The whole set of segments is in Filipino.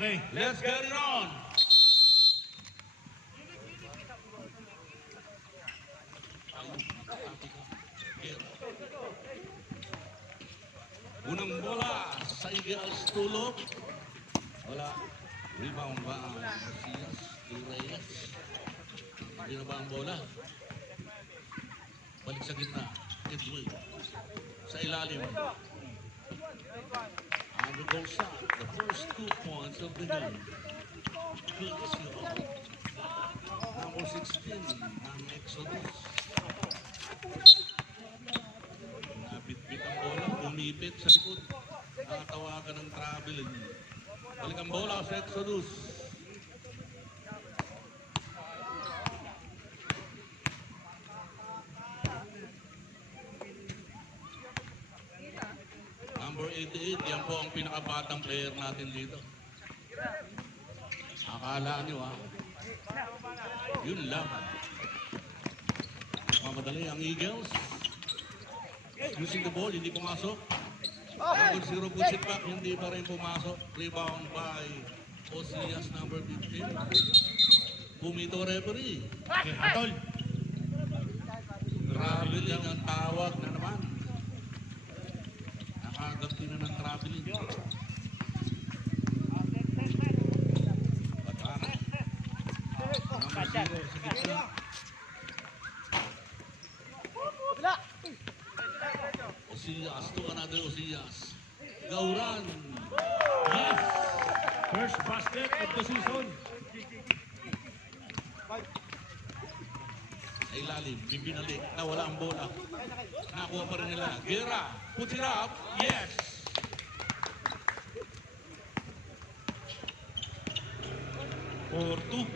Okay. Let's get it on. Unang bola sa Eagles, tulog. Wala. Rebound ba ang Masias? Reyes. Hindi na ba ang bola? Balik sa gitna. Edwin. Sa ilalim. Andrew Golsa, the first 2 points of the game. Courtesy of number 16 ng Exodus. Nabit-bit ang bola, umipit sa likod. Nakatawagan ng traveling. Balik ang bola sa Exodus. Number 88, yan po ang pinakabatang player natin dito. Akala nyo yun lang. Mamadali ang Eagles. Using the ball, hindi pumasok. Number 0 push it back, hindi pa rin pumasok. Rebound by Osias, number 15. Bumito referee. Okay, Atol. Traveling ang tawag na naman. Nakaganti na ng traveling. Batara. Number 0 sa gitna. Osias to another Osias. Gauran. Yes. First basket of the season. Sa ilalim, bibinalik, nawala ang bola. Nakuha pa rin nila. Guerra, puts it up. Yes! For 2.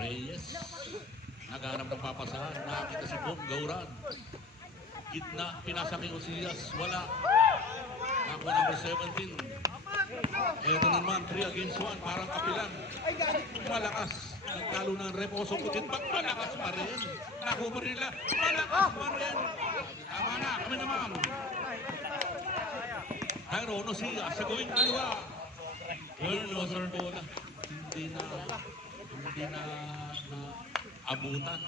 Reyes. Naghanap ng papasahan. Nakakita si Bong Gauran. Gitna, pinasa kay Osias. Wala. Nakuha number 17. Ito naman, 3 against 1. Parang kapilan. Malakas. Nagtalo ng Reposo Putin. Malakas pa rin. Nakuha pa rin nila. Malakas pa rin. Tama na. Kami naman. Tyron Osias sa gawing kaliwa. Girls ang bola. Hindi na abutan.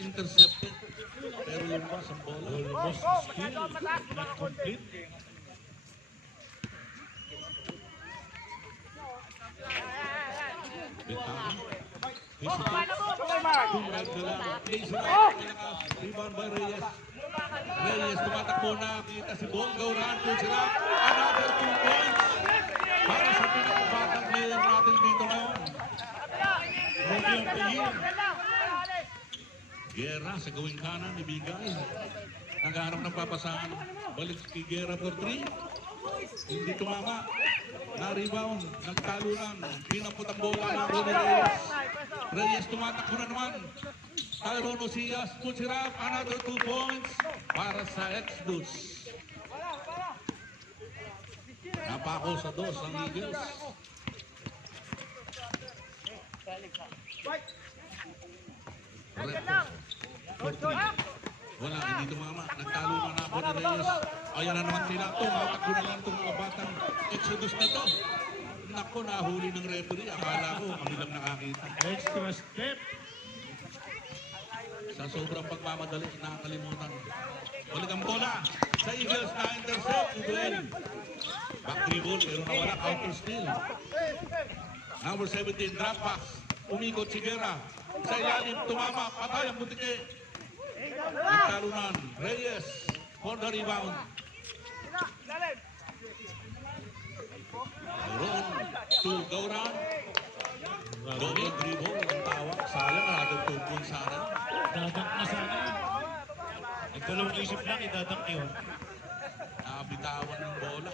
Intercepted. Pero yung pass ang bola. Almost still not complete. Bitang. Rebound by Reyes. Reyes tumatakbo na. Kita si Bong Gauran. Sila. Another 2 points. Para sa pinakabatang player natin dito ngayon. Rookie of the year. Guerra sa gawing kanan, ibigay. Naghahanap ng papasahan. Balik kay Guerra for 3. Hindi tumama. Na-rebound. Nagtalunan. Pinapot ang bola ng Ronnie Reyes. Reyes tumatakbo na naman. Tyron Osias puts it up. Another 2 points para sa Exodus. Napako sa 2 ang Eagles. Wala, hindi tumama. Nagtalo na ako ni Reyes. Ayan na naman sila. Tumatakbo na lang itong mga batang Exodus na to. Nako, nahuli ng referee. Akala ko, kami lang nakakita. Extra step. Sa sobrang pagmamadali, nakakalimutan. Balik ang bola. Sa Eagles na intercept. Udwell. Back dribble, pero nawala. Counter steal. Number 17, drop pass. Umikot si Guerra. Sa ilalim, tumama. Patay ang butike. Nagtalunan. Reyes for the rebound. Ron to Gauran. Domi dribble ang tawag. Sayang natin 2 points sana. Dadak na sana. Nagdalawang isip lang, idadak yun. Nabitawan ng bola.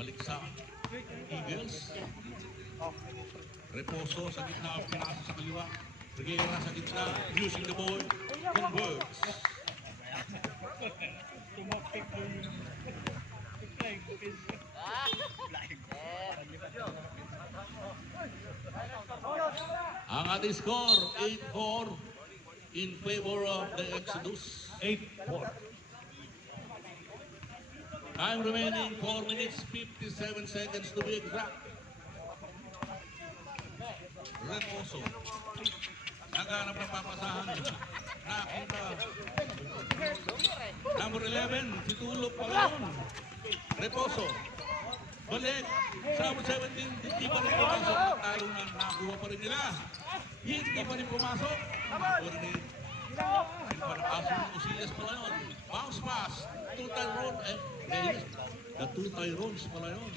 Balik sa Eagles. Reposo sa gitna, pinasa sa kaliwa. Reguera sa gitna, using the ball. Converts. Tumapik mo yung... Ang ating score, 8-4 in favor of the Exodus. 8-4. Time remaining 4 minutes 57 seconds to be exact. Reposo. Naghanap ng papasahan. Nakita. Number 11, si Tulog pa ngayon. Reposo. Balik. Sa number 17, hindi pa rin pumasok. Talo na nakuha pa rin nila. Hindi pa rin pumasok. Narinig. Hindi pa nakasok ng Usillas pala yun. Bounce pass. Two Tyrone. Reyes. The two Tyrones pala yun.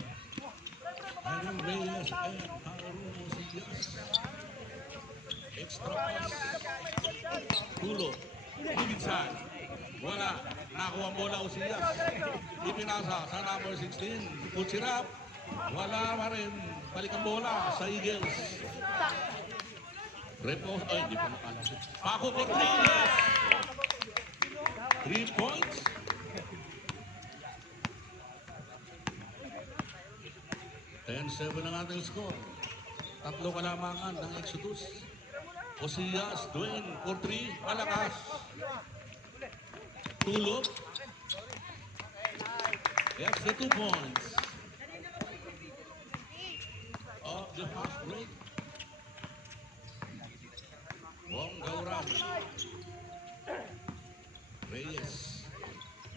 Tyrone Reyes and Tyrone Usillas. Extra pass. Tulo. Ibigsan. Wala. Nakuha ang bola Usillas. Ipinasa sa number 16. Kutsirap. Wala pa rin. Balik ang bola sa Eagles. Repos. Ay, di pa nakalapit. Paco for 3 points. 10-7 ang ating score. Tatlo kalamangan ng Exodus. Osillas, Dwayne, for 3, malakas. Tulog. That's the 2 points. Of the fast break. Wong Gauran. Reyes.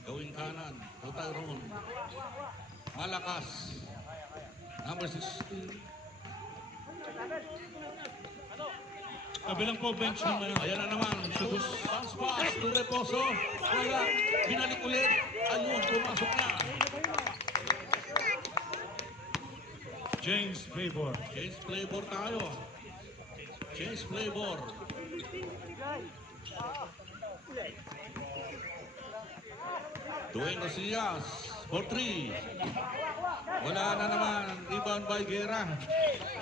Gawing kanan. To Tyrone. Malakas. Number 16. Kabilang po bench naman. Ayan na naman. Bounce pass to Reposo. Wala. Binalik ulit. Ayun, pumasok na. James Favor. Change flavor tayo. Change flavor. Dwayne Osillas for 3. Wala na naman. Rebound by Guerra.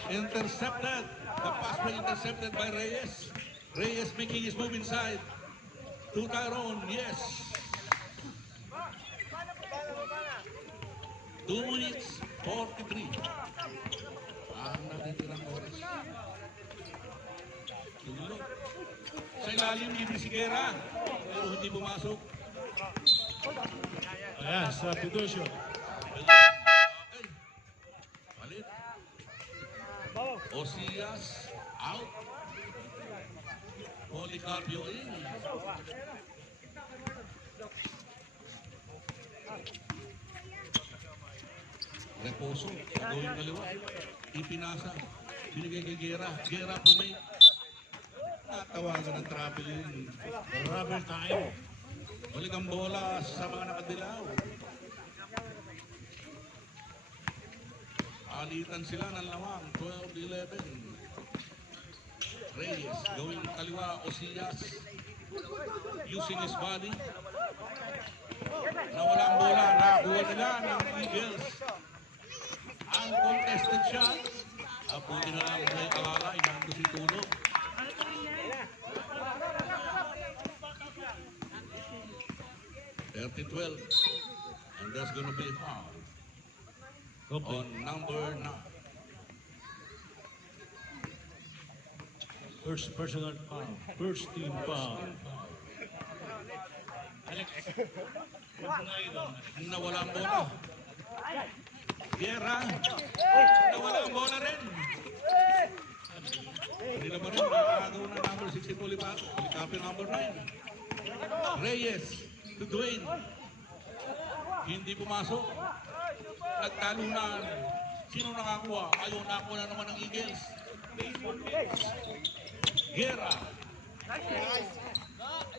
Intercepted. The pass was intercepted by Reyes. Reyes making his move inside. To Tyrone. Yes. 2 minutes 43. Ang natitirang oras. Tulog. Sa ilalim, libre si Guerra. Pero hindi pumasok. Ayan, substitution. Okay. Palit. Osillas out. Policarpio in. Reposo, gagawin kaliwa. Ipinasa. Binigay kay Guerra. Guerra tumay. Natawagan ng traveling. Rubber time. Balik ang bola sa mga nakadilaw. Alitan sila ng lamang. 12-11. Reyes going kaliwa. Osillas using his body. Nawala ang bola. Nakuha nila ng Eagles. Uncontested shot. Apunin na lang may kalalay. Nando si Tulog. Thirty 12. And there's gonna be a foul Okay. on number 9. First personal foul. First team foul. Nawala ang bola. Guerra. Nawala ang bola rin. Hindi naman rin. Nakagaw na number 60 Polipato. Policapio number 9. Reyes. To Dwayne. Hindi pumasok. Nagtalunan. Sino nakakuha? Ayun, nakakuha na naman ng Eagles. Guerra.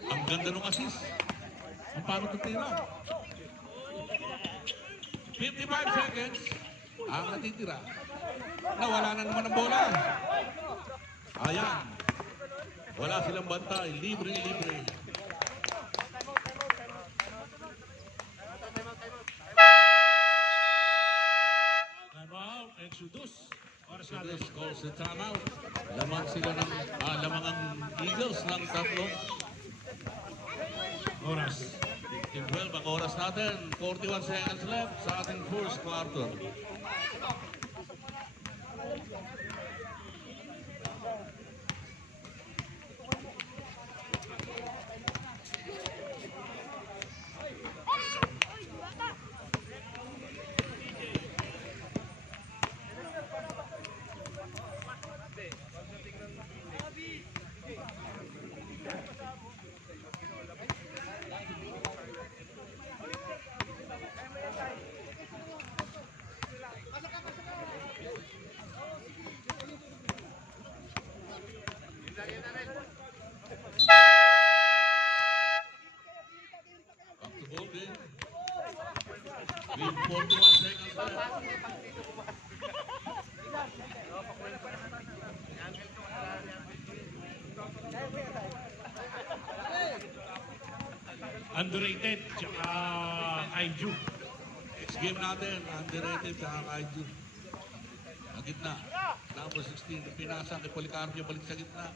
Ang ganda ng assist. Ang paano tutira. 55 seconds. Ang natitira. Nawala na naman ang bola. Ayan. Wala silang bantay. Libre. Timeout. Exodus. Para sa atin. Exodus calls the timeout. Lamang sila ng, lamang ang Eagles ng tatlong Oras. 12 ang oras natin. 41 seconds left sa ating first quarter. Back to ball game. With 41 seconds left. Underrated, tsaka Kaiju. Next game natin, underrated sa Kaiju. Sa gitna. Number 16, pinasa kay Policarpio, balik sa gitna.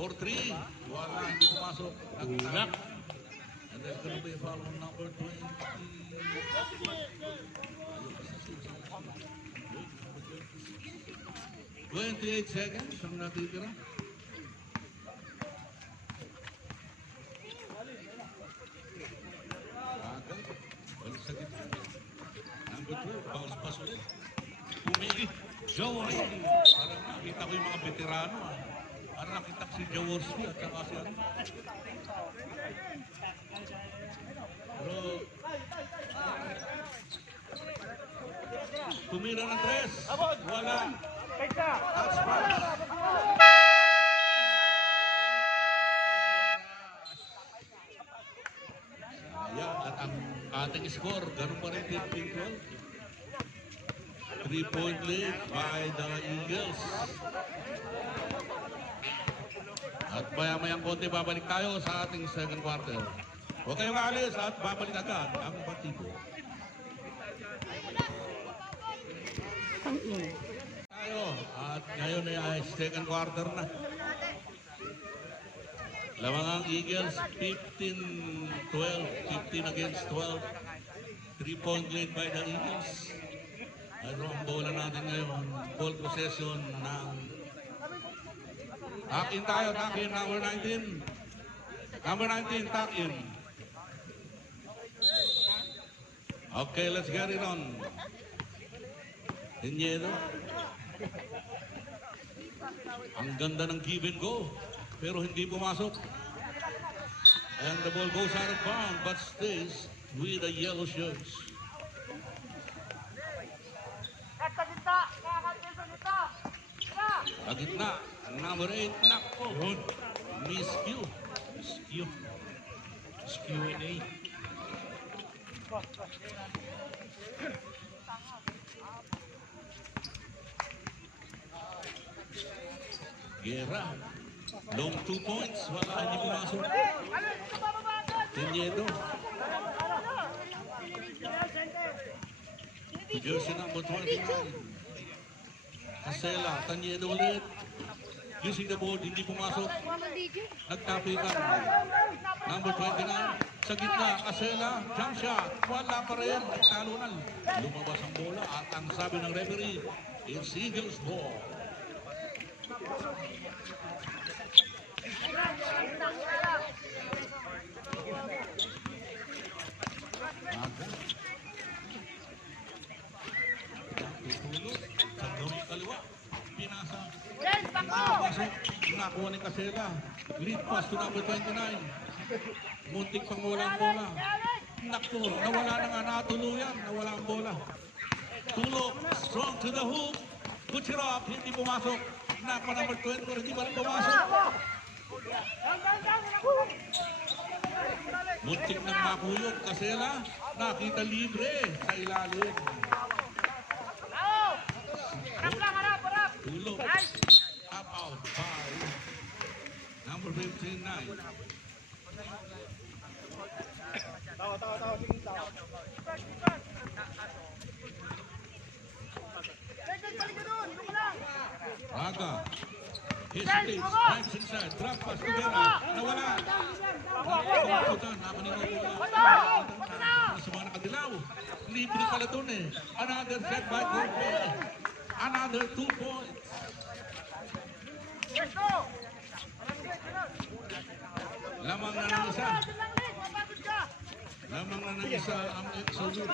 4-3. Wala, hindi pumasok. Tulak. And there's gonna be a foul on number 20. 28 seconds ang natitira. Agad. Balik sa gitna. Number 12, bounce pass ulit. Pumili. Joe Riley. Parang nakita ko yung mga veterano. Parang nakita ko si Jaworski at saka si ano. Pero tumira ng 3. Wala. Touch pass. Ayan, at ang ating score, ganun pa rin 15-12. 3-point lead by the Eagles. At maya-mayang konti, babalik tayo sa ating second quarter. Huwag kayong aalis at babalik agad ang Batibo. Tayo, at ngayon ay second quarter na. Lamang ang Eagles, 15-12, 15 against 12. 3-point lead by the Eagles. Ano ang bola natin ngayon? Ball possession ng tack-in tayo, tack-in, number 19. Number 19, tack-in. Okay, let's get it on. Inyedo. Ang ganda ng give and go, pero hindi pumasok. And the ball goes out of bounds, but stays with the yellow shirts. Sa gitna, number 8, nakpo. Yun. Miss Q. Skew. Q&A. Guerra. Long 2 points. Wala, hindi pumasok. Teniedo. Jersey number 29. Casela. Teniedo ulit. Using the board, hindi pumasok. Nagtapikan. Number 29. Sa gitna, Casela. Jump shot. Wala pa rin. Nagtalunan. Lumabas ang bola. At ang sabi ng referee, it's Eagles ball. Tutulog. Sa gawing kaliwa. Pinasa. Nakapasok. Nakuha ni Casela. Lead pass to number 29. Muntik pang wala ang bola. Nakto. Nawala na nga. Natuluyan. Nawala ang bola. Tulog. Strong to the hoop. Kucherov. Hindi pumasok. Nakuha number 20. Hindi ba rin pumasok? Muntik ng makuyog. Casela. Nakita libre sa ilalim. Tulog. Up out by number 15-9. Raga. Hesitates. Right inside. Drop pass. Rivera. Nawala. Nakapagputan. Nakanino bola. Sa mga nakadilaw. Libre pala dun eh. Another set by Gorbe. Another 2 points. Lamang na ng isa. Lamang na ng isa ang Exodus.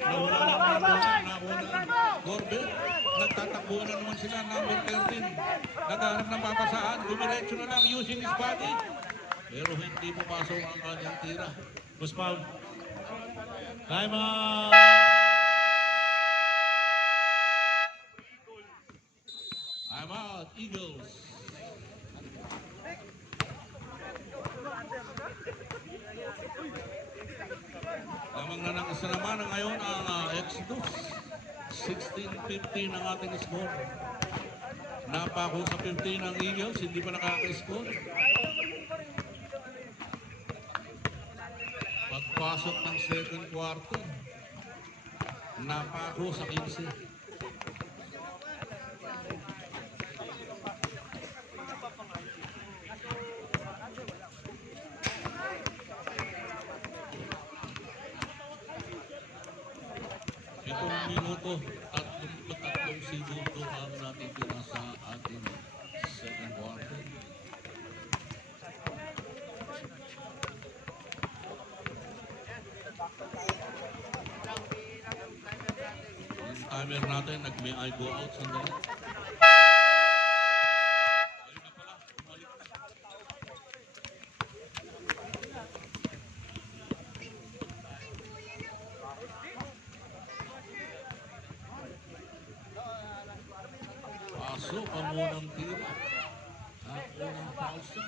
Nawala na ang bola. Nakuha na Gorbe. Nagtatakbuhan na naman sila. Number 13. Naghahanap ng papasahan. Dumiretso na lang using his body. Pero hindi pupasok ang kanyang tira. Push foul. Time out. Timeout, Eagles. Lamang na ng isa naman ngayon ang Exodus. 16-15 ang ating score. Napako sa 15 ng Eagles, hindi pa nakaka-score. Pagpasok ng second quarter, napako sa 15. Itong minuto, tatlong segundo ang natitira sa ating second quarter. Yung timer natin, nag-may I go out sandali. Ayun na pala, bumalik na. Pasok ang unang tira at unang pausa.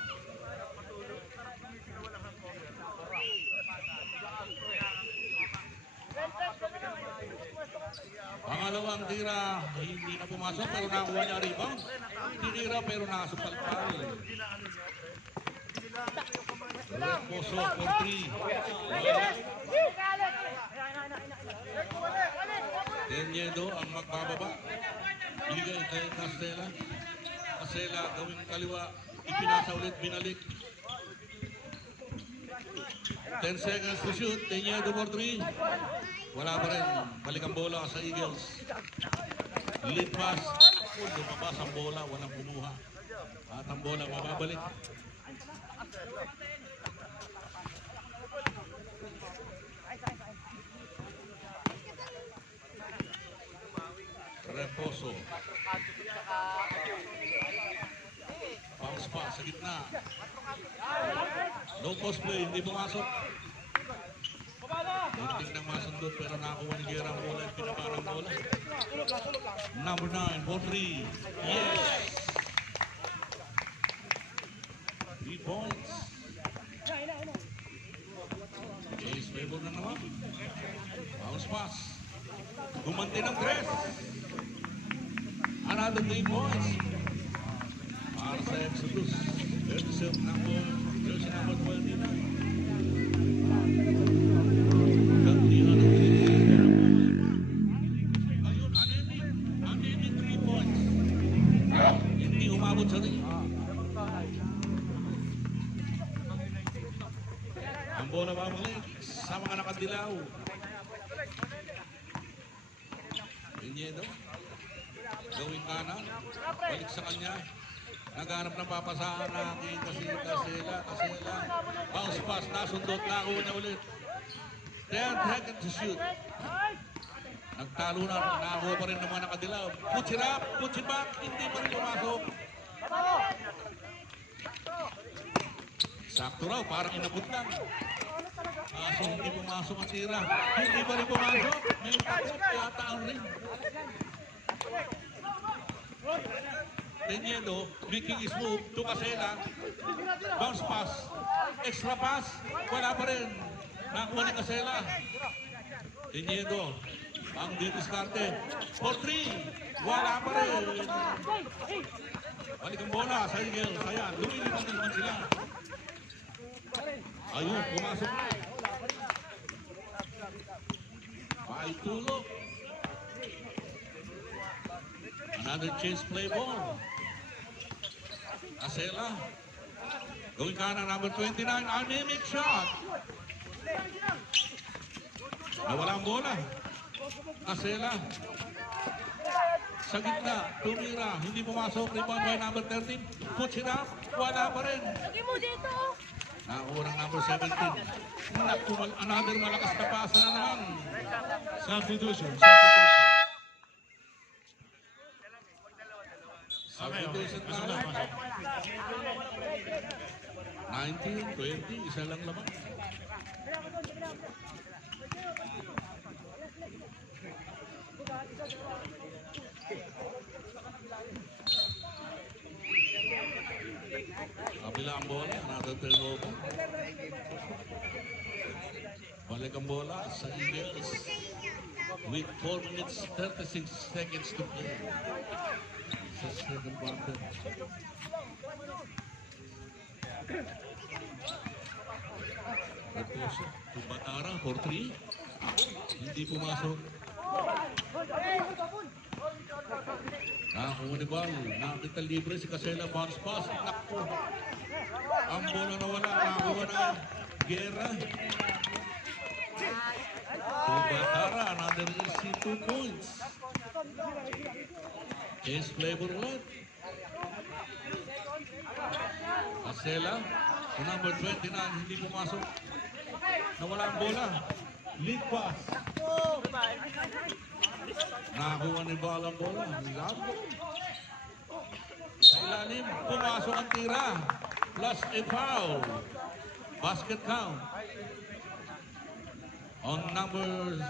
Pangalawang tira, hindi na pumasok pero nakakuha niya rebound. Tinira pero nakasupalpal. Poso for 3. Tenyedo ang magbababa. Bigay kay Castela. Castela gawing kaliwa. Ipinasa ulit, binalik. 10 seconds to shoot. Tenyedo for 3. Wala pa rin. Balik ang bola sa Eagles. Lead pass. Lumabas ang bola. Walang kumuha. At ang bola mababalik. Reposo. Bounce pa sa gitna. No post play. Hindi pumasok. Munting nang masundot pero nakakuha ni Guerra ang bola at pinaparang bola. Number 9, ball 3. Yes! 3 points. Ace favor na naman. Bounce pass. Gumanti ng 3. Another 3 points. Para sa Exodus. Jersey number 29. Ang bola babalik sa mga nakadilaw. Inyedo. Gawing kanan. Balik sa kanya. Naghanap ng papasahan nakikita si Casela. Bounce pass. Nasundot. Nakuha niya ulit. 10 seconds to shoot. Nagtalo na. Nakakuha pa rin ng mga nakadilaw. Put it up. Put it back. Hindi pa rin pumasok. Sakto raw. Parang inabot lang. Kaso hindi pumasok ang tira. Hindi pa rin pumasok. May takot yata ang ring. Tenyedo, making his move to Casela. Bounce pass. Extra pass. Wala pa rin. Nakuha ni Casela. Tenyedo. Ang didiskarte. For 3. Wala pa rin. Balik ang bola sa Eagles. Ayan, lumilipang naman sila. Ayun, pumasok na. Paitulog. Another chase play ball. Casela. Going kanan, number 29. Anemic shot. Nawala ang bola. Casela. Sa gitna, tumira. Hindi pumasok. Rebound by number 13. Puts it up. Wala pa rin. Lagi mo dito. Nakurang number 17. Another malakas na pasa na naman. Substitution. Substitution na. 19, 20, isa lang laman. Kasela ang bola, another turnover. Balik ang bola sa Eagles with 4 minutes 36 seconds to play sa second quarter. Reposo to Batara for 3. Hindi pumasok. Nakakuha ni Bal. Nakita libre si Kasela. Bounce pass. Nakpo. Ang bola na wala. Nakakuha na Guerra. To Batara. Another easy 2 points. Ace flavor ulit. Kasela. To number 29. Hindi pumasok. Nawala ang bola. Lead pass. Nakakuha ni Bal ang bola. Lago. Sa ilalim, pumasok ang tira. Plus a foul. Basket count. On number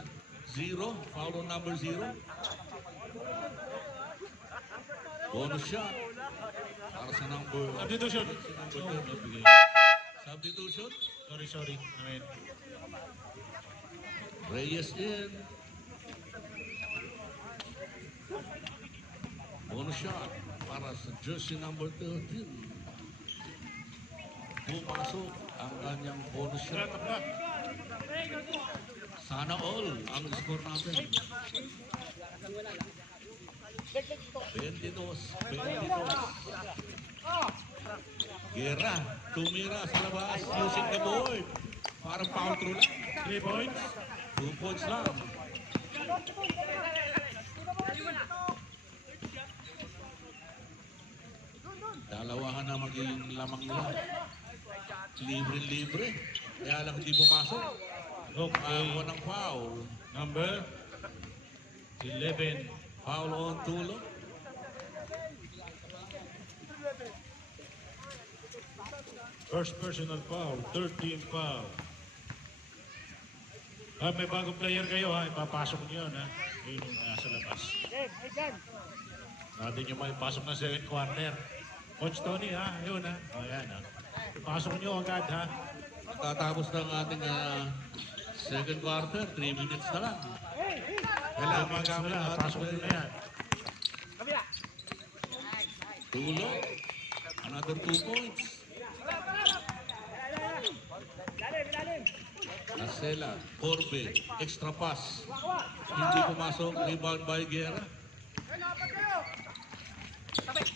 0. Foul on number 0. Bonus shot. Para sa number... Substitution. Substitution. Sorry. Reyes in. Bonus shot para sa jersey number 13. Pumasok ang kanyang bonus shot. Sana all ang score natin. 22. Guerra, tumira sa labas using the board. Parang foul through lang. 3 points. 2 points lang. Dalawahan na magiging lamang nila. Libre-libre. Kaya lang hindi pumasok. Okay. Ako ng foul. Number 11. Foul on Tulo. First personal foul. 13 foul. May bagong player kayo ha. Ipapasok niyo yun ha. Yun yung nasa labas. Natin yung may pasok na second quarter. Coach Tony ha. Yun ha. Ayan ha. Ipasok niyo agad ha. Tatapos ng ating second quarter. 3 minutes na lang. Kailangan magamit ang ating Pasok niyo na yan. Tulo. Another 2 points. Nasela, Corbe, extra pass. Hindi pumasok, rebound by Guerra.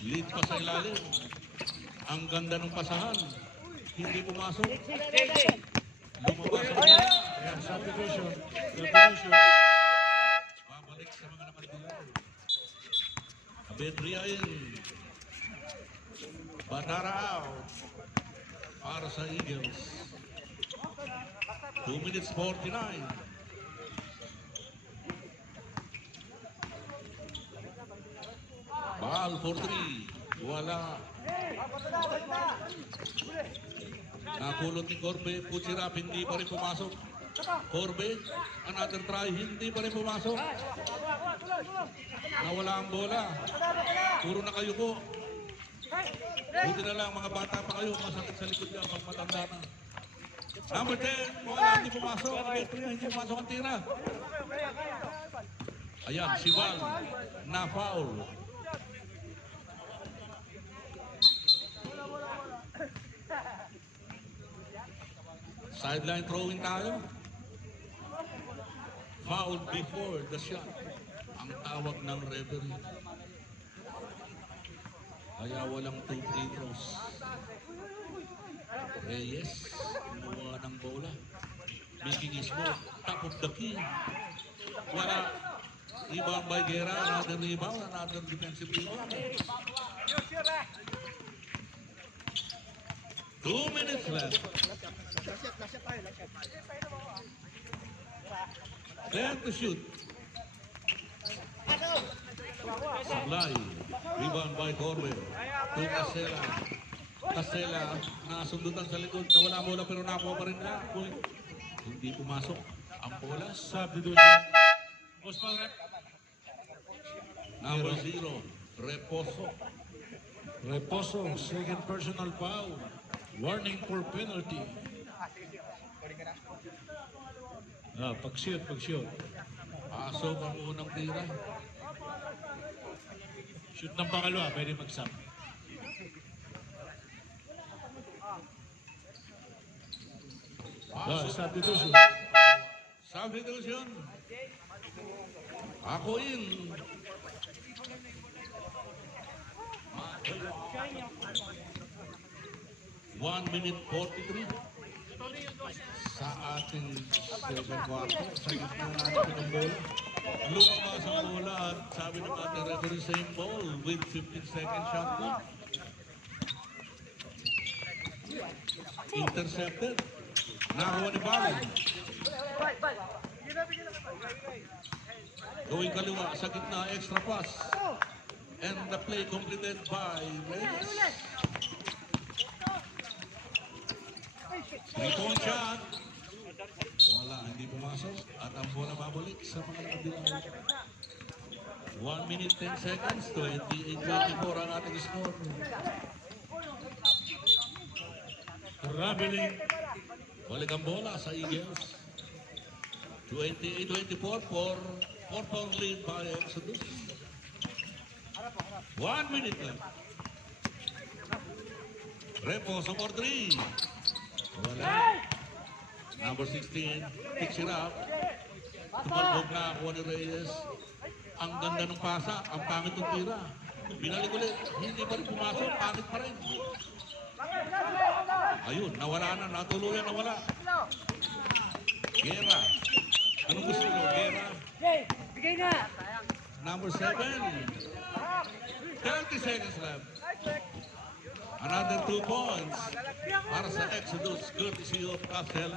Lead pa sa ilalim. Ang ganda ng pasahan. Hindi pumasok. Lumabas ang bola. Ayan, substitution. Babalik sa mga nakadilaw. Abedria in. Batara out. Para sa Eagles. 2 minutes 49. Ball for 3. Wala. Napulot ni Corbe. Putsirap, hindi pa rin pumasok. Corbe, another try. Hindi pa rin pumasok. Nawala ang bola. Puro na kayo po. Buti na lang mga bata pa kayo. Masakit sa likod yan pag matanda na. Number 10, wala, hindi pumasok. Hindi pumasok ang tira. Ayan, si Val, na foul. Sideline throwing tayo. Foul before the shot. Ang tawag ng referee. Kaya walang 2 free throws. Reyes, kumuha ng bola. Making his move. Top of the key. Wala. Rebound by Guerra. Another rebound. Another defensive rebound. 2 minutes left. Then to shoot. Supply. Rebound by Corwin. To Casela. Casela, nasundutan sa likod. Nawala bola pero nakuha pa rin na. Point. Hindi pumasok ang bola. Substitution. Post foul rep. Number 0, Reposo. Reposo, second personal foul. Warning for penalty. Pag-shoot. Pasok ang unang tira. Shoot ng pangalawa, pwede mag-sub. Substitution. Substitution. Ako in. One minute 43 sa ating second quarter. Sa gitna natin ng bola. Lumabas ang bola at sabi ng ating referee, same ball with 15 second shot clock. Intercepted. Nakakuha ni Barry. Going kaliwa sa gitna, extra pass. And the play completed by Reyes. 3-point shot. Wala, hindi pumasok. At ang bola babalik sa mga kabilang. 1 minute 10 seconds, 28-24 ang ating score. Traveling. Balik ang bola sa Eagles. 28-24 for 4-point lead by Exodus. 1 minute left. Repo sa 4-3. Wala. Number 16, picks it up. Tumalbog na ako ni Reyes. Ang ganda ng pasa, ang pangit ng tira. Binalik ulit, hindi pa rin pumasok, pangit pa rin. Ayun, nawala na, natuluyan nawala. Guerra. Anong gusto mo, Guerra? Bigay na! Number 7. 30 seconds left. Another 2 points para sa Exodus, courtesy of Castle.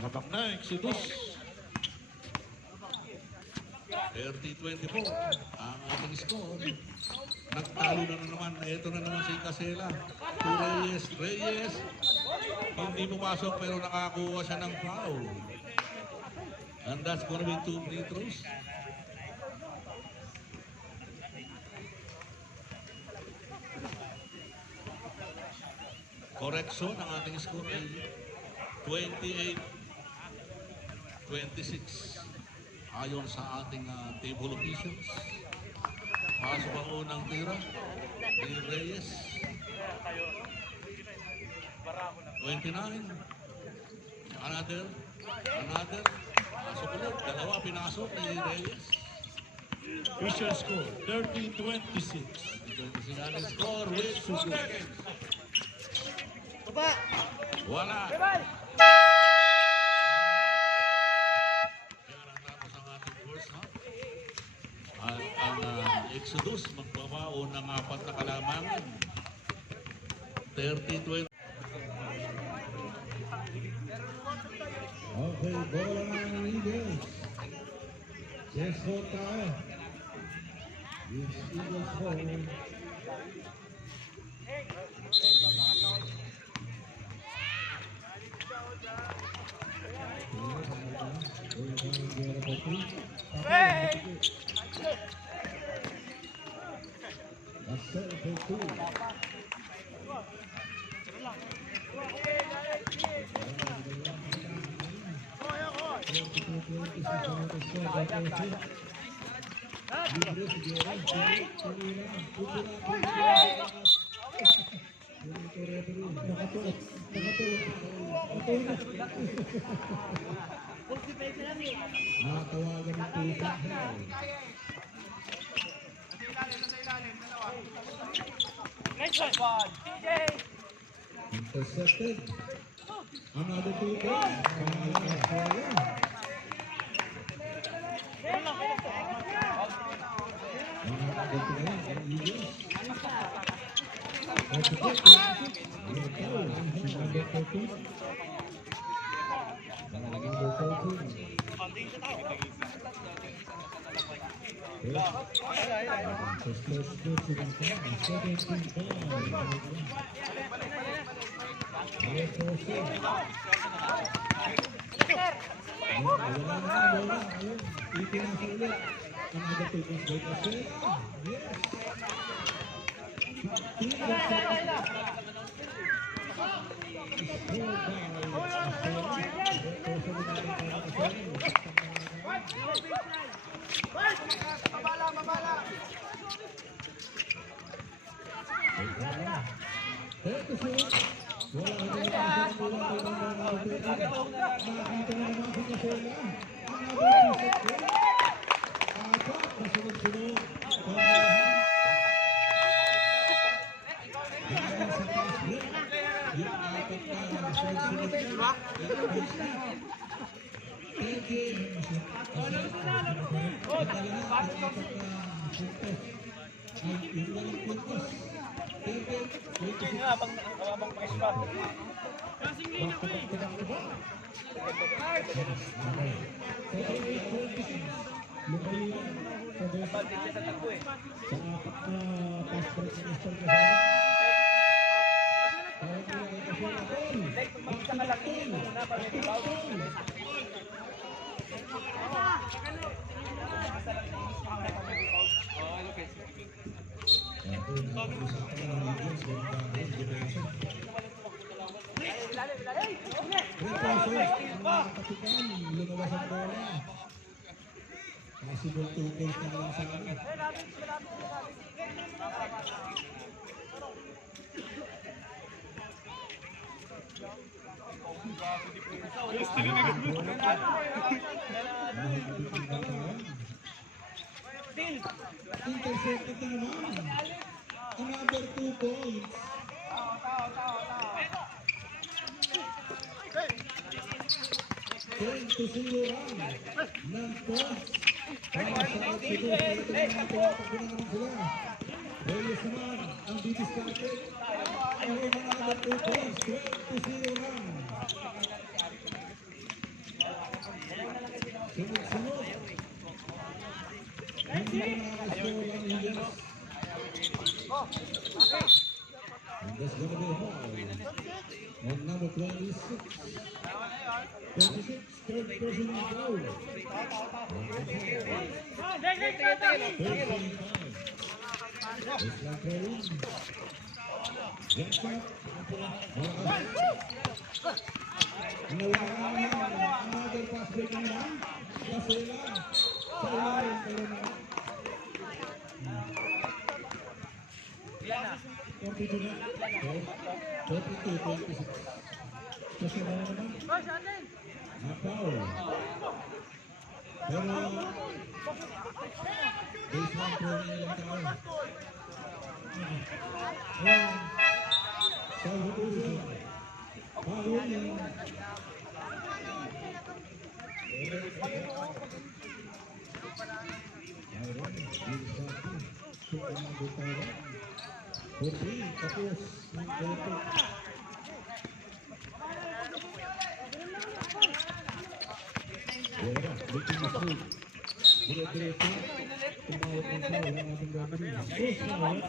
Labak na, Exodus. 30-24 ang ating score. Nagtalo na naman. Ito na naman si Casela. To Reyes. Reyes. Hindi pumasok pero nakakuha siya ng foul. And that's gonna be 2 free throws. Correction ang ating score ay 28-26. Ayon sa ating table officials. Pasok ang unang tira ni Reyes. 29. Another. Pasok ulit. Dalawa pinasok ni Reyes. Official score, 30-26. 26 ang score with 2 seconds. Baba! Wala. Bye! Kaya natapos ang ating first half. At ang Exodus magbabaon ng 4 na kalamangan. 30-20. Okay, bola ng Eagles. Yes, hold tayo. Yes, Eagles hold. Nakatawagan ng pusat. Nice one! DJ! Intercepted. Another 2 points. Possible 2 goals na lang sa amin. Intercepted na naman. Another 2 points. Ten to 0 run ng points. Para sa Mexico, naman sila. Reyes naman ang didiscarded. Pero another 2 points. 12 to 0 run. Sunod-sunod. Hindi na nakascore ang Indians. And that's gonna be a foul. On number 26. 26, third person in foul. 13-5. Baseline throw-in. Jump shot. Another pass break naman. Kasela. Sa ilalim. Pero naman. 42 na. 42-26. Kasela naman. Foul. Pero baseline throw-in lang tayo. Ayan. Salvador. Foul niya. Tapos ng koto. Wala, bikin na food. Dire-direto, tumawag ng foul ang ating gagawin. Push na wala.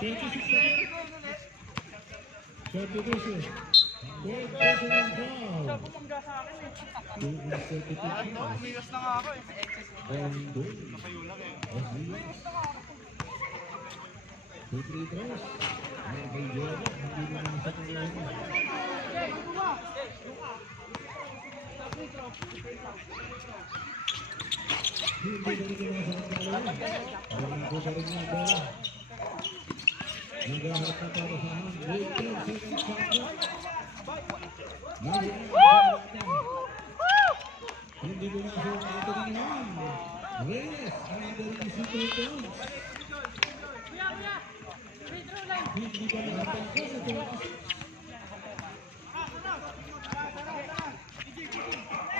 36 na rin. 32. Third personal foul. 2 Umiwas na nga ako eh. on goal. Two free throws. May yelo. Hindi naman sa kanya. Hindi na rin sa kanya. Bago pa rin yung bola. Nagaharap na para sa hand. Wait 10 seconds shot. Hindi ko na siya ito naman. Reyes, another easy 2 points. Hindi pa nakapasok sa tuwas.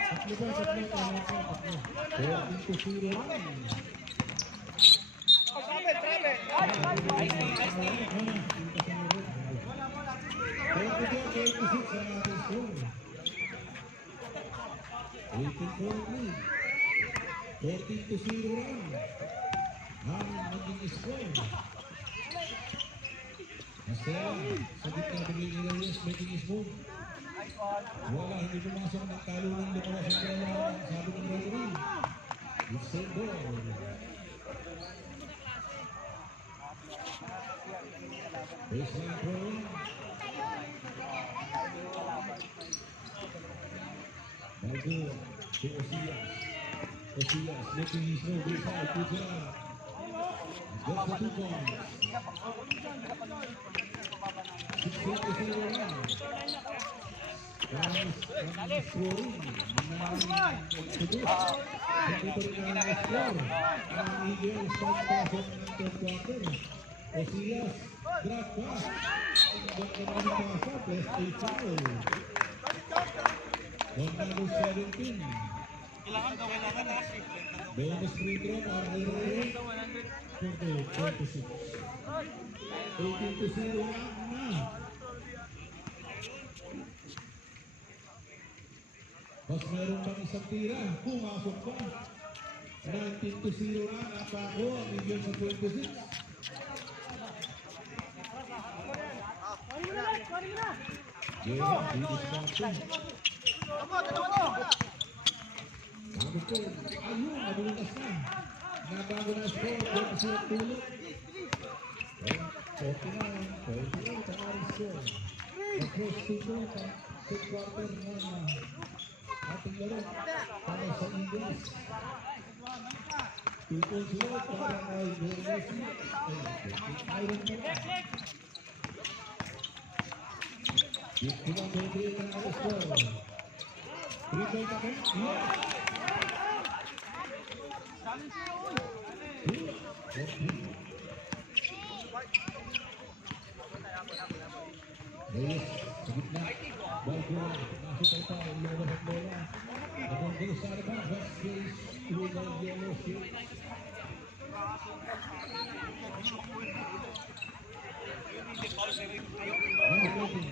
Tatlo ba? Tatlo. 14 to 0 run. To 0 run. Ang maging score. Masaya, sa gitna ng Reyes making score. Wala, hindi pumasok ng talunang lumawas ang dalawa. Sabi ng referee. It's a goal. Baseline throw. Baldo to Osias. Osias making his move inside. Good job. Gets the 2 points. 6-0 run. Guys, scoring. Exodus. Dito rin ang score. Ang Eagles pagpasok ng third quarter. Osias, drop pass. Ang ganda ng pasa, plus a foul. 117. Kailangan na. Bonus free throw para kay Roy. 26. 18-0 na. Mas meron pang isang tira. Pumasok pa. 19-0 na. Napako ang Eagles sa 26. Jera, didistraction. Bago po. Ayun, nabulas na. Nabago na score. 20 tulog. Okay na. 28 ang aring score. Across to goal. Third quarter na ating laro para sa Eagles. 2 points left para kay Messi. Iron Man. Ikulang bebe ng alas ko. 3 point attempt. Reyes, sa gitna. Baldo, masuk pa ito. Ilabas ang bola. Nabanggo sa arma. West Case, illegal yellow shield.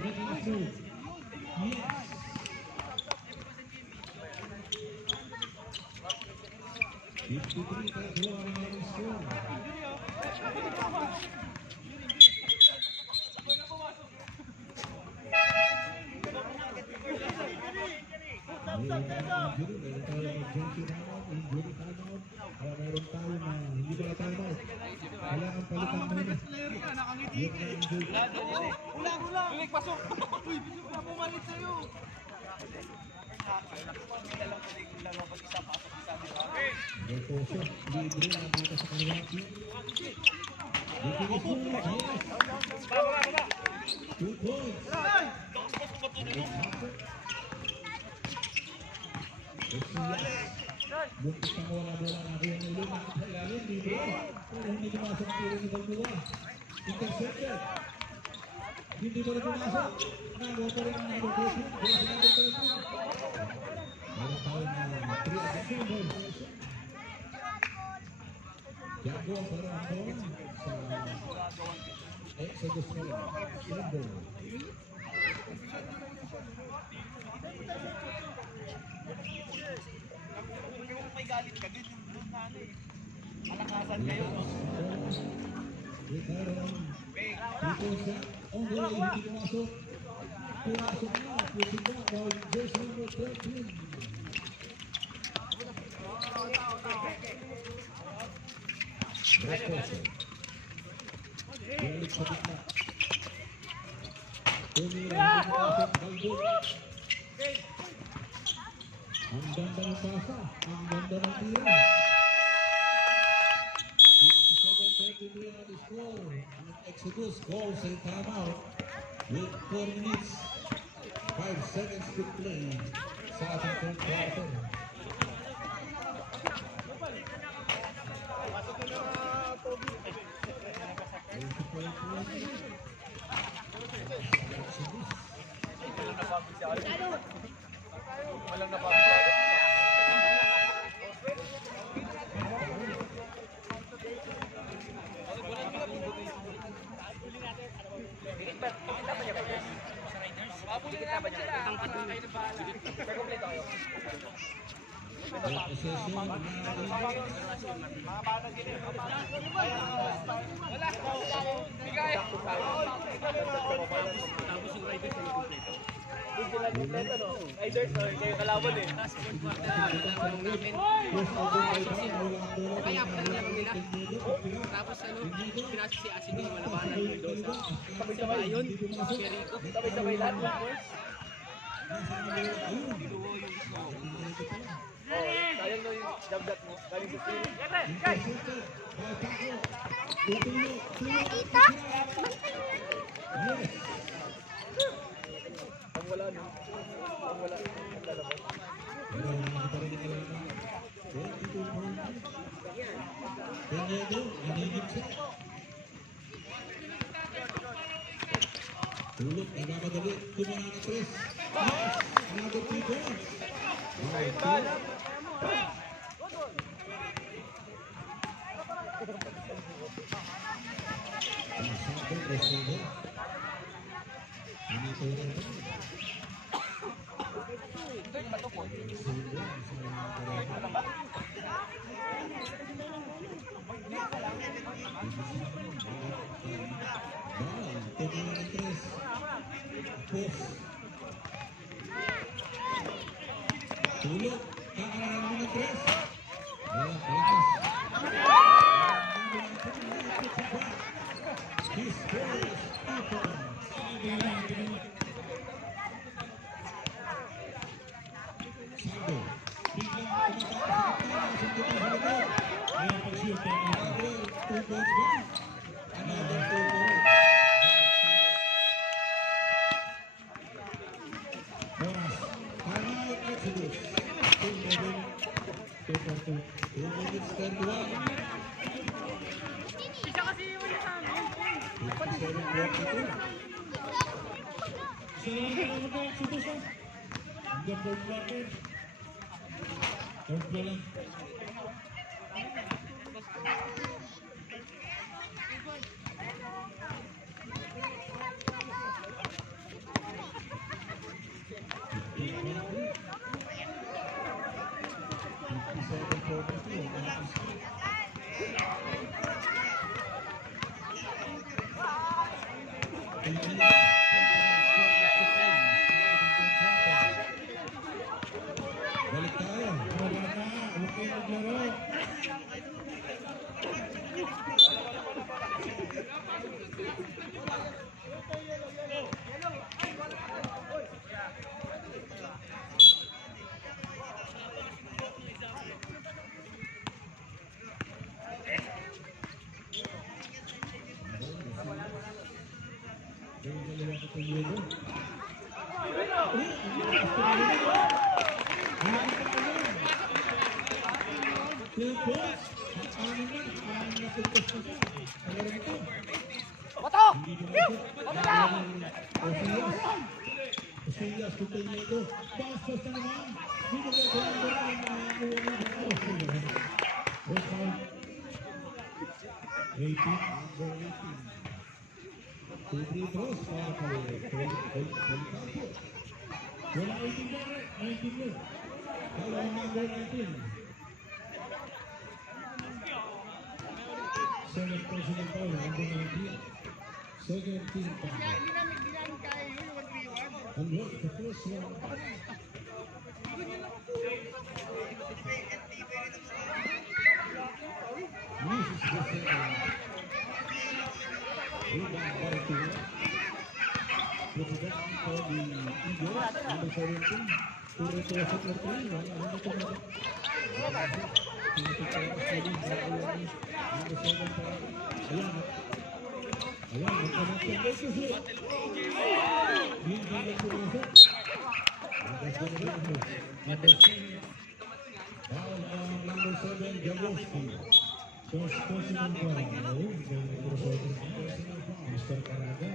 Making a move. Yes. Fifty-three kaya dua ang ating score. Meron tayo mag-jersey timeout, injury timeout. Kaya meron tayo na hindi ko na timeout. Kailangan palitan muna. Yung na-injury. Ulang! Uling, pasok! Uy, pumalit sa'yo! Bertoso, libre ang buka sa kanilang team. Dito ni Fu, yes! 2 points! Buntis na wala bola na rin ng ulo. Nakakailangan, libre. Pero hindi pumasok ang tiro ni Balmula. Intercepted. Hindi pa rin pumasok. Nagawa pa rin ang negotiation. Bola sa number 13. Meron tayo na 3 against 1. Jago ang parang doon sa Exodus Miller. Sender. May galit ka din yung doon na ano eh. Malakasan kayo. Retiron. Triple shot. On the way. Hindi pumasok. Pumasok na. Pusin na. While jersey number 13. Bertoso. Balik sa gitna. Tumira. Hindi pumasok. Baldo. Ang ganda ng pasa. Ang ganda ng tira. 57-33 on the score. Ang Exodus goal sa timeout with 4 minutes 5 seconds to play sa ating third quarter. Walang napapagod. Possession. Doon sila kompleto, no? Riders, no? Kayo kalaban eh. Yes, over by Bang. Kaya pa lang nila. Tapos pinasok si Asin yung malabanan ng Mendoza. Sabay yun, si Jericho. Sabay-sabay lahat ng boys. Sayang no yung jab-jab mo. Galing sa sili. Ang wala, no? Ang wala. Ang lalabas. Tulog, nagmamadali, kumana na tres. Another 3 points. Tulog, kakarahan mo ng tres. Wala, palakas. He scores 2 points. Sando, biglang kumatakas sa kapitana. Sando pa sa loob. Ayan, pag-shoot. Another 2 points ba? Another 2 points. Oras. Timeout, Exodus. 2 minutes, 10-1. 57-42. Salamat ka, Exodus, ha? Hanggang third quarter. Third pa lang. Balik tayo. Wala na. Okay, maglaro. Osillas, Tuteñedo, pasos na naman. Binigay ko ang barang na uwi ng Osillas. Westbound. 18, number 18. 2-3 throws para kay Policarpo. Wala 18 na. 19 na. Dalawang number 19. 7 personal foul, number 19. Second team foul. And look, the first one. Misses the second. Rebound by Tua. Puts it down for the Eagles, number 17. Puro ito sa 13. Wala ito na. Pinatutulog sa rin. Number 7 para. Ayan. Ayan, magkamatang Lakers eh. Hindi na pumasok. Number 7. Foul on number 7, Jaworski. First personal foul. Ayun, personal foul. Mr. Caraga.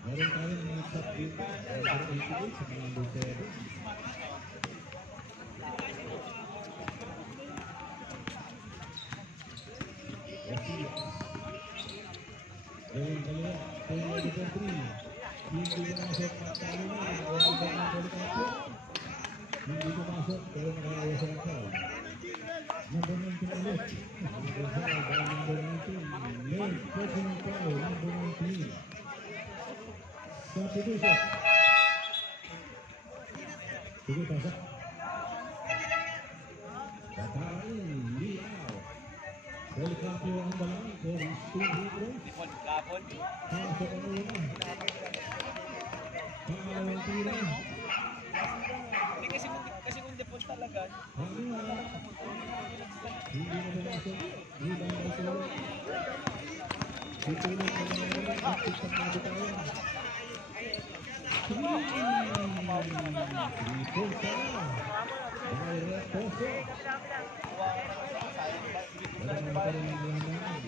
Meron tayong mga top dito. Number 88 sa number 7. Gawin dalawa, 10-3. Hindi pumasok at talo na. Wala ba ang Policarpo? Hindi pumasok pero nakakawasan ka. Number 19 ulit. Number 5 by number 19. Late personal foul, number 19. substitution. Sige, pasok. Bataan, Liao. Welcome to ang balay for his 2 heroes. Kapon. Pasok ang una. Pangalawang tira. Hindi kasi kung default talaga. Hindi na pumasok. Rebound by Solo. Tutulong na naman ang tiktak na bitawan. Triple sana. By Reposo. Wala na pa rin ang laman.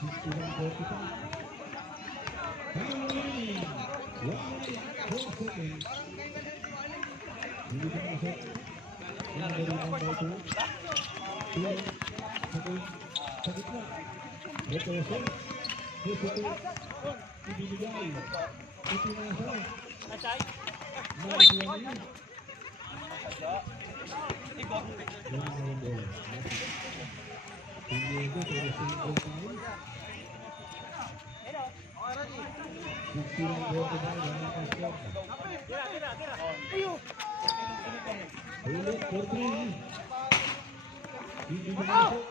61-45. Hangin. 1 seconds. Hindi pumasok. Rebound by 2. Tulong. Sa gitna. Reposo. Reposo. Ibibigay. Ipinasa. Nagsuwan niya. Yan ang bola. Diego pero single tayo. 61 goal to die. Yan ang pasok. Ulit for 3. Hindi na masok.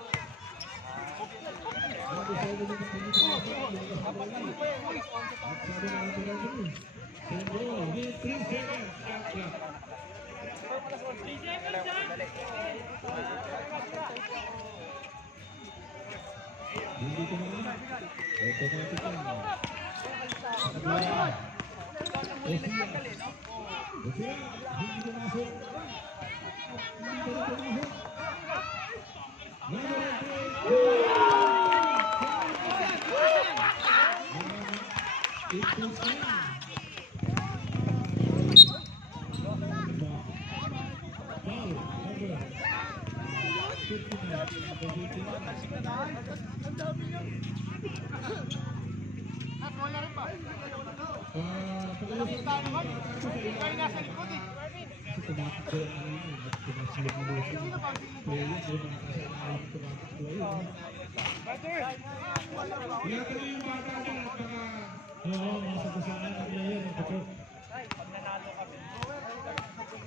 Bago sa ulo ng pinipasok. Lumakas na bola. At sabi na natin ang dito. Single. With 3 seconds. Shot clock. Hindi ko naman. Automatic yan. Sa kabila. Osia. Osia. Hindi ko masok. Hindi ko masok. Number 8. It was fine. Foul. Number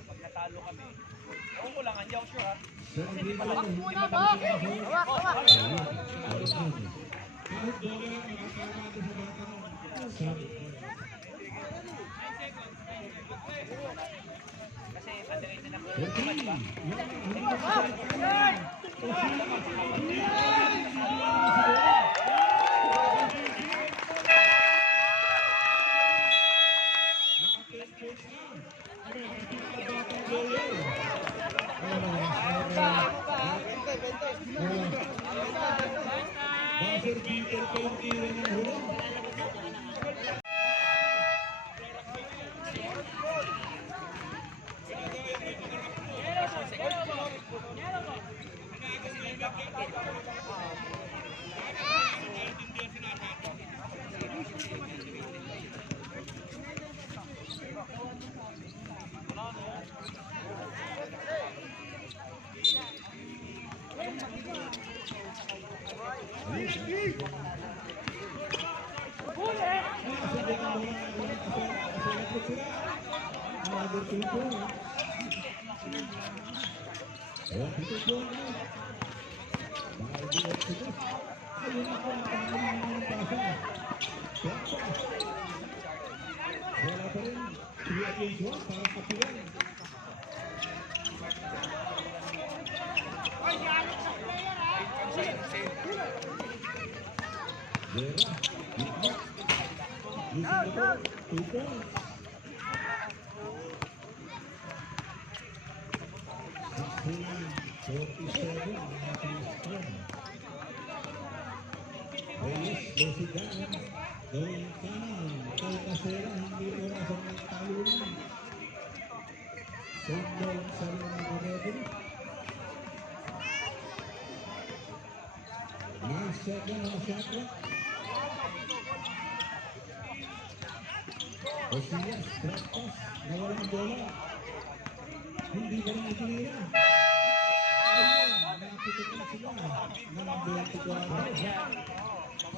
Pag nanalo kami, ewan ko lang, hindi ako sure ha. Kasi underrated na Buzzer beater pa yung tira ng hulong. Wala pa rin 3 against 1 para kapilan. Vera, using the ball, 2 points. 47 ang ating score. Reyes, Besigan, gawing kanan, kay Casera, hindi pumasok ng talunan. Sundol sa mga referee. 9 seconds ang shot clock. Osillas, drop pass, nawala ang bola. Hindi ba rin itinira? Ayun, nakitikin sila ng 24.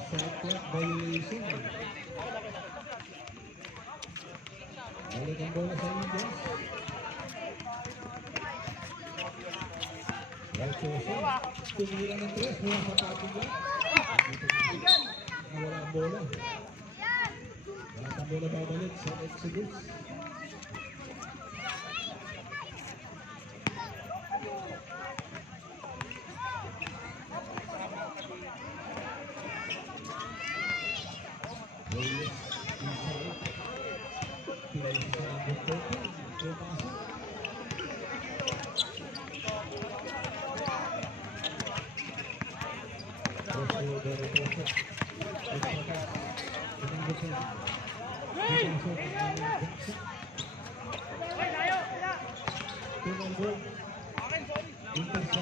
Shot clock violation. Balik ang bola sa Indians. Valcoso, tumira ng 3 mula sa parking lot. Nawala ang bola. Wala ang bola babalik sa Exodus. Reyes, inside. Pinay sa number 14. Pumasok.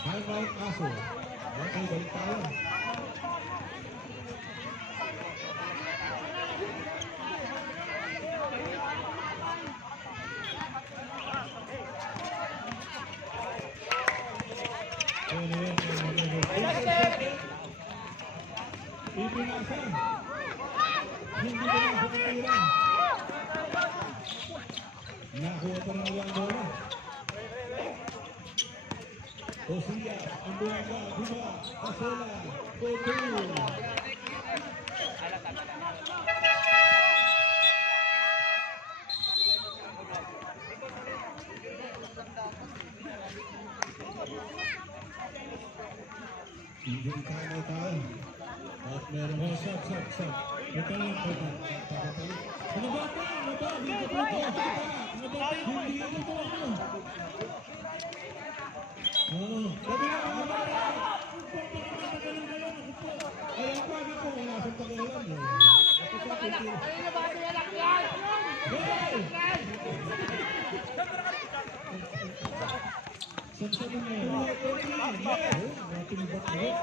Timeout kaso. Okay, balik tayo. Ipinasan. Hindi ko lang sa katira. Nakuha pa rin ang bola. Osilla, ang buwaga, Buba, Asola, Boto. Injury time tayo. At meron mo, shot. Ito lang, papapalik. Ano ba ito? Ano ba? Hindi ko po ito. Ano ba ito? Hindi ko po ito. Sabi nga, ano ba? Ay, ang pagi ko, wala sa tagalan. Ano na ba ito yan? Hey! Sabi mo, natin ba ito?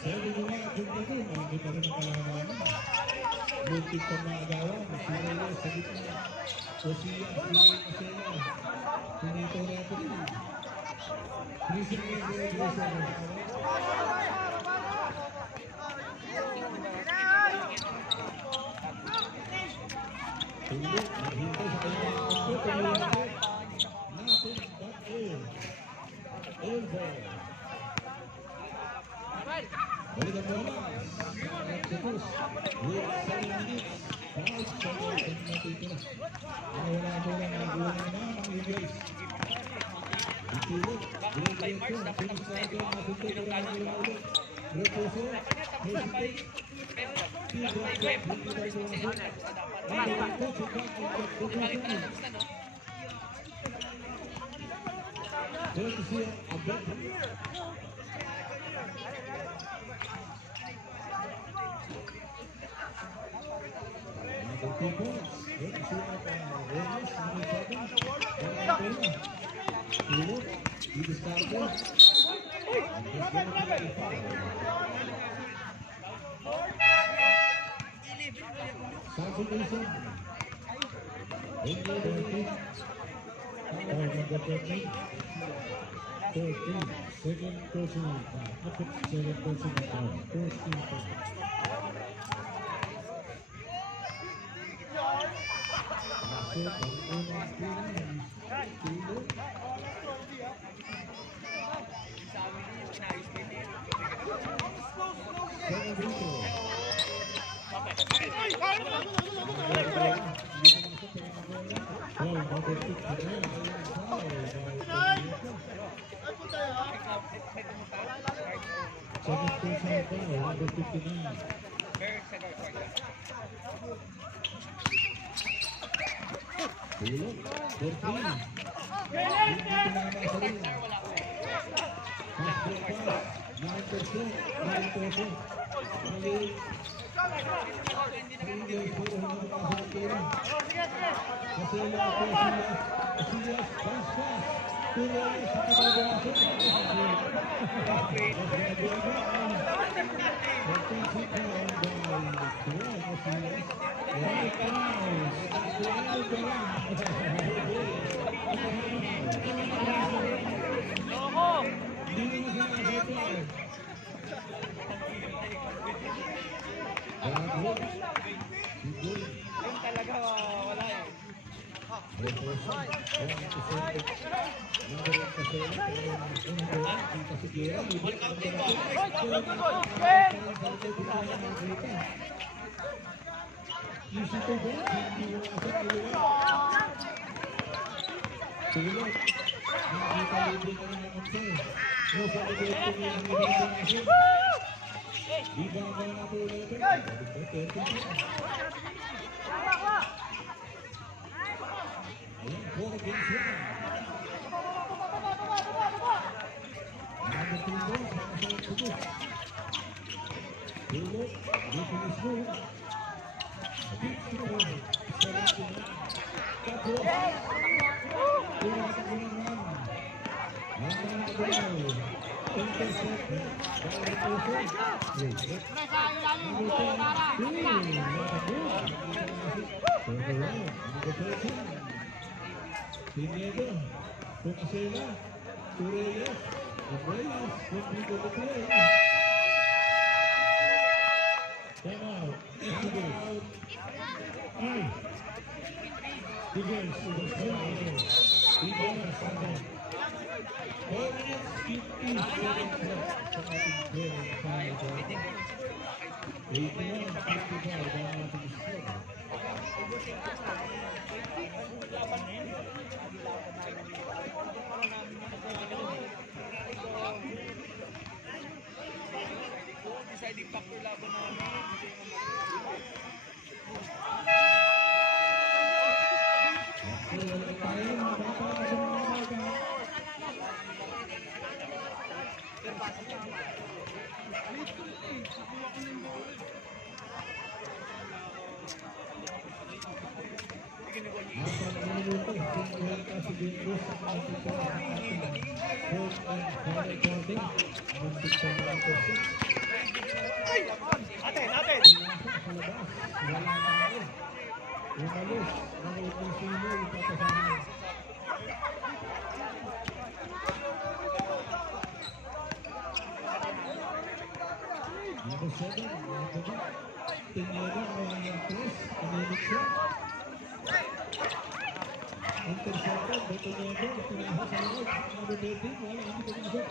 Sabi mo nga, kung ito, hindi pa rin ang kalaman. Multik pa mga agawa, masira yun sa gitna. Osilla, Masela, pinito na ito rin. Prising na ito, Tulog, naghintay sa kanyang kampo, tumulong. Natin, back in. Over. Balik ang bola. Exodus. With 7 minutes. 5 seconds ang natitira. Nawala ang bola ng gulang na ang Eagles. Itulog. Diretso. Finish na ito. Napunto ko lang ang ilang ulit. Reposo. Hesitate. Substitution. Number 13. 14. Second personal foul. Second personal foul. 14. Masuk ang unang Pilipinas. Tulog. Second dito. Rangers puro nakapasa ng tira. Masela po Casillas, pass pass. Tuloy sa kabagaso. Yung talaga wala eh. Pinedo, Pumacela, Torres, Reyes, completed the play. Time out. Exodus. Ay. Tigers to the side. Tigers on 4 minutes, 50 seconds left sa ating play. 81-55 ang ating score. Deciding factor laban namin. Ate, natin! Umalis, nanood ng sino, ipapasama. Number 7, Pinedo, ang 3, Americ siya. Intercepted, Pinedo, pinahas sa loob. Number 13, wala, hindi pumasok.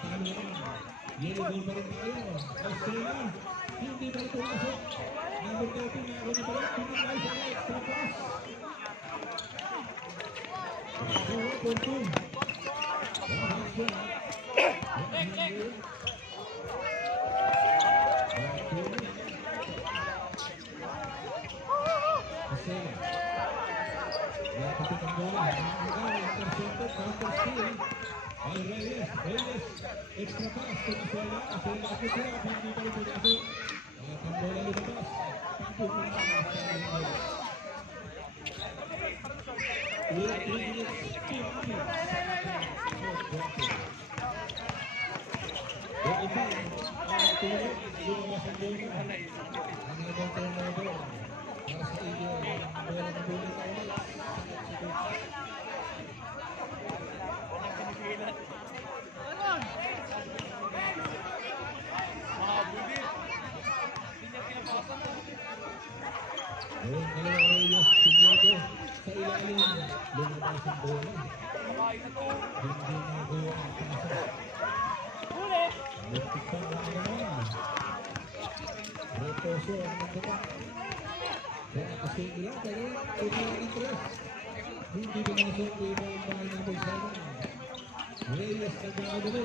Talo naman. Yellow ball pa rin tayo. Estrella, hindi pa rin pumasok. Number 13, ako na pala, pinagay sa extra pass. Forward for 2. Dapat ang bola, intercepted, counter steal. Ay Reyes, extra pass, Marcela, ako siya, hindi pa rin pumasok. At ang bola lumabas, pagpupunta sa Reyes. 8 minutes, 50. Lumabas ang bola. Ang nagawang turnover. Para sa iyo, ang bola ng bola ka ulit. Ayun, dalawang Reyes, Pinedo, sa ilalim, lumabas ang bola. Hindi nagawa ang pasok. Nagtipan na naman. Retoso ang nagawa. Kaya kasi nila, pero tutulang interest. Hindi pumasok yung bahay number 7. Reyes nagkakadali.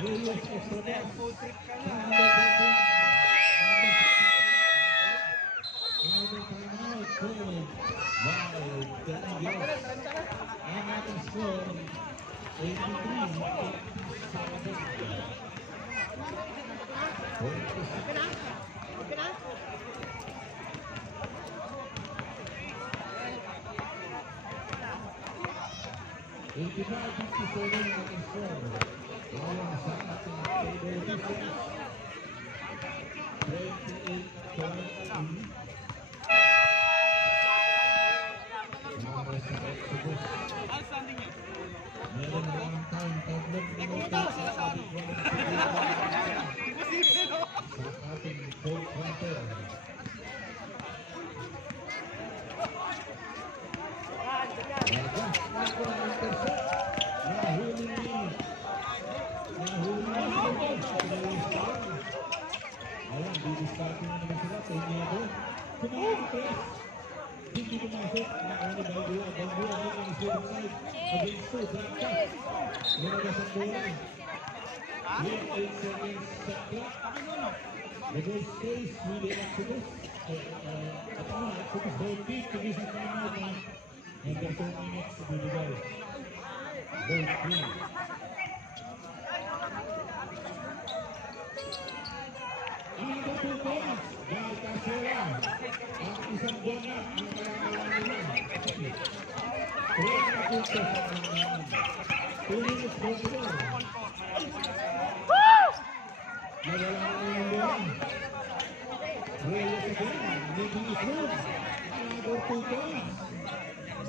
Reyes extra pass. Sa number 14. Another timeout called by the Eagles. Ang ating score, 83-87. 55-57 ang score. Ayon sa ating table defense, 28-20. Para sa Exodus. Meron na lang tayong tatlong minuto sa ating goal counter. Hindi pumasok na ano Balbua ang side against two back pass. Lumabas ang bola. With 8 seconds sa clock. The ball stays with the Exodus. At ano, Exodus ball kick to be sa timeout na under 2 minutes ibibigay. Ball free. Another 2 points. Dahil Casera. Ang isang bola ang kalakalan nila. 3 na puntos ang 2 minutes goal to go. Nawala na yung bola. Reyes again. Making it move. Another 2 points.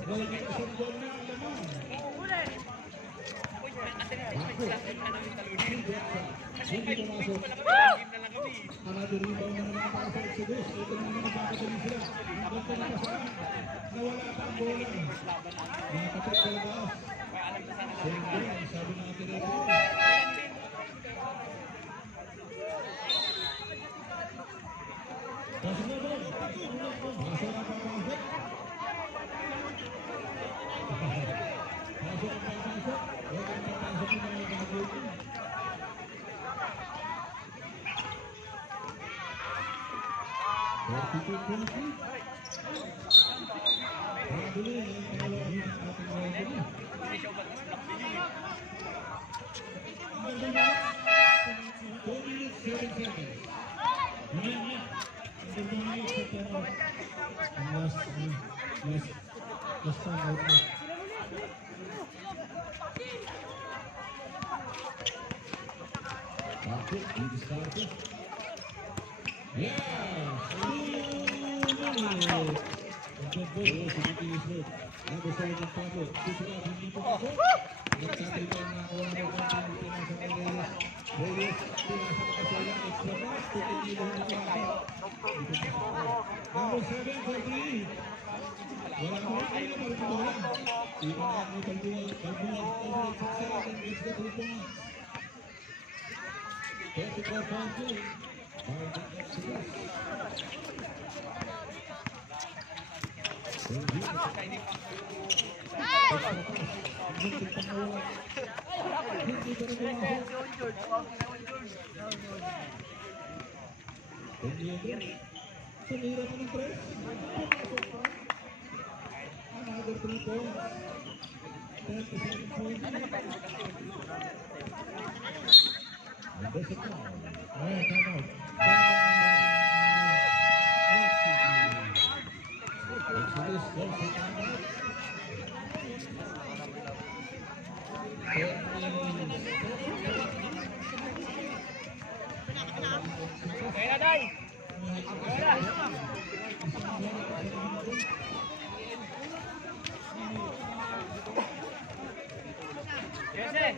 Dahil isang bola na ang laman. Bago. Hindi pumasok. Another rebound na naman para sa Exodus. Ito na naman nagkakadali sila. Ganda na pasaan. Nawala pa ang bola. Nakapit sa labas. Siyempre, sabi natin ito. Pasok na ba? Pasok na papasok. Pasok ang papasok. Huwag ang papasok na mga gagawin. Tumira pa ng press. Another 3 points. 37 points. And this is now. Ayan, time out. Exodus goes to time out. Kaya na, Day!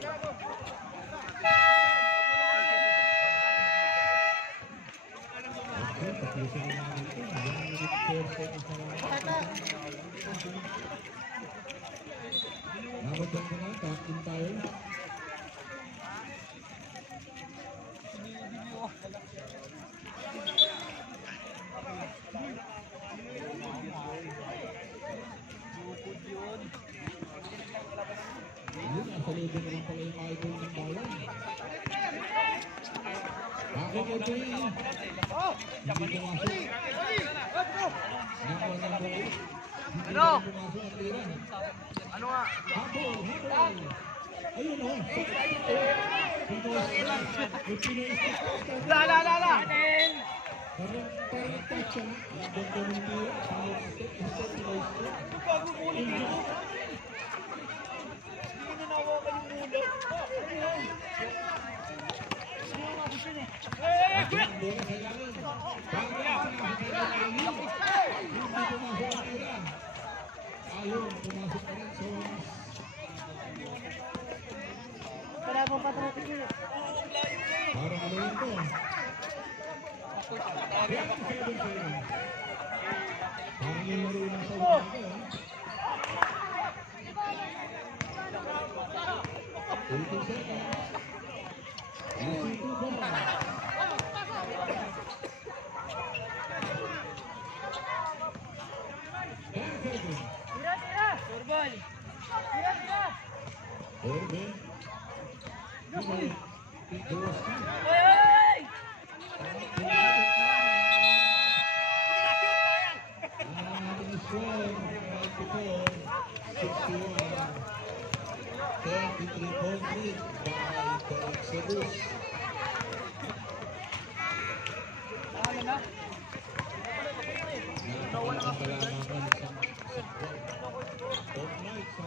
Nabagyan ko na, captain tayo. Yun, nasa loob na lang pala yung idol ng bayan. Ako ko ito yun. Hindi pumasok. Nakuha ng bola. Hindi pumasok ang tira. Ano nga? Habol! Ayun o. La! Parang touch siya. Ang ganda ng tira. Bago muli dito. Ang bola sa ilalim. Hindi pumasok ang tira. Ayun, pumasok pa rin sa oras. Para ano yun to? 27 pa yun. Parang yung laro ng sa ulang ko. 18 seconds. Easy to ball. Orbe. Pigoski. Ang score, 33 point lead by Texas. Napakalaman sa top night sa